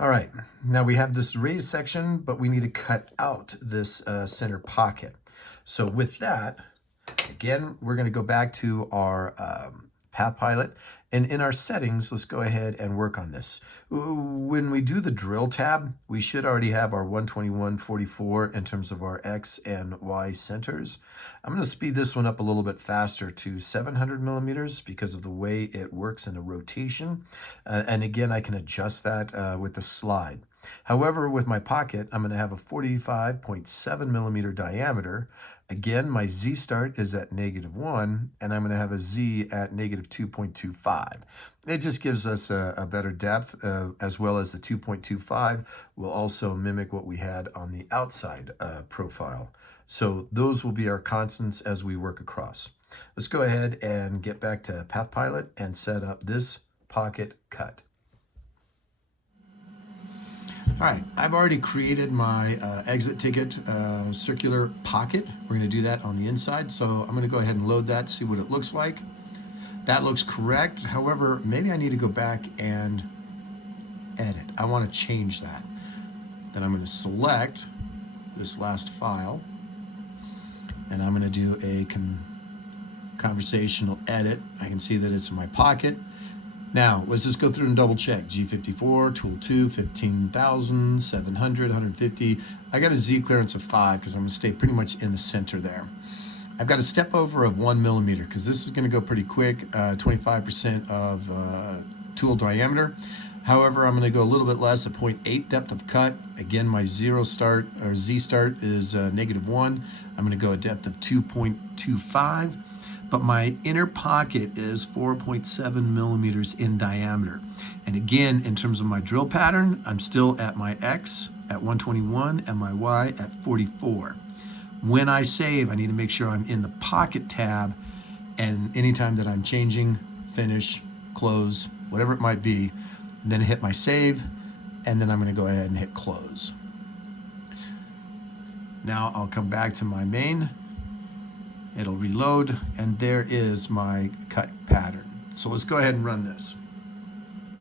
All right, now we have this raised section, but we need to cut out this center pocket. So with that, again, we're going to go back to our Path Pilot, and in our settings, let's go ahead and work on this. When we do the drill tab, we should already have our 121/44 in terms of our X and Y centers. I'm going to speed this one up a little bit faster to 700 millimeters because of the way it works in a rotation. And again, I can adjust that with the slide. However, with my pocket, I'm going to have a 45.7 millimeter diameter. Again, my Z start is at -1, and I'm going to have a Z at -2.25. It just gives us a better depth, as well as the 2.25 will also mimic what we had on the outside profile. So those will be our constants as we work across. Let's go ahead and get back to Path Pilot and set up this pocket cut. All right, I've already created my exit ticket circular pocket. We're going to do that on the inside. So I'm going to go ahead and load that, see what it looks like. That looks correct. However, maybe I need to go back and edit. I want to change that. Then I'm going to select this last file, and I'm going to do a conversational edit. I can see that it's in my pocket. Now, let's just go through and double check. G54, tool 2, 15,000, 700, 150. I got a Z clearance of 5 because I'm going to stay pretty much in the center there. I've got a step over of 1 millimeter because this is going to go pretty quick, 25% of tool diameter. However, I'm going to go a little bit less, a 0.8 depth of cut. Again, my Z start is -1. I'm going to go a depth of 2.25. But my inner pocket is 4.7 millimeters in diameter. And again, in terms of my drill pattern, I'm still at my X at 121 and my Y at 44. When I save, I need to make sure I'm in the pocket tab, and anytime that I'm changing, finish, close, whatever it might be, then hit my save, and then I'm going to go ahead and hit close. Now I'll come back to my main. It'll reload, and there is my cut pattern. So let's go ahead and run this.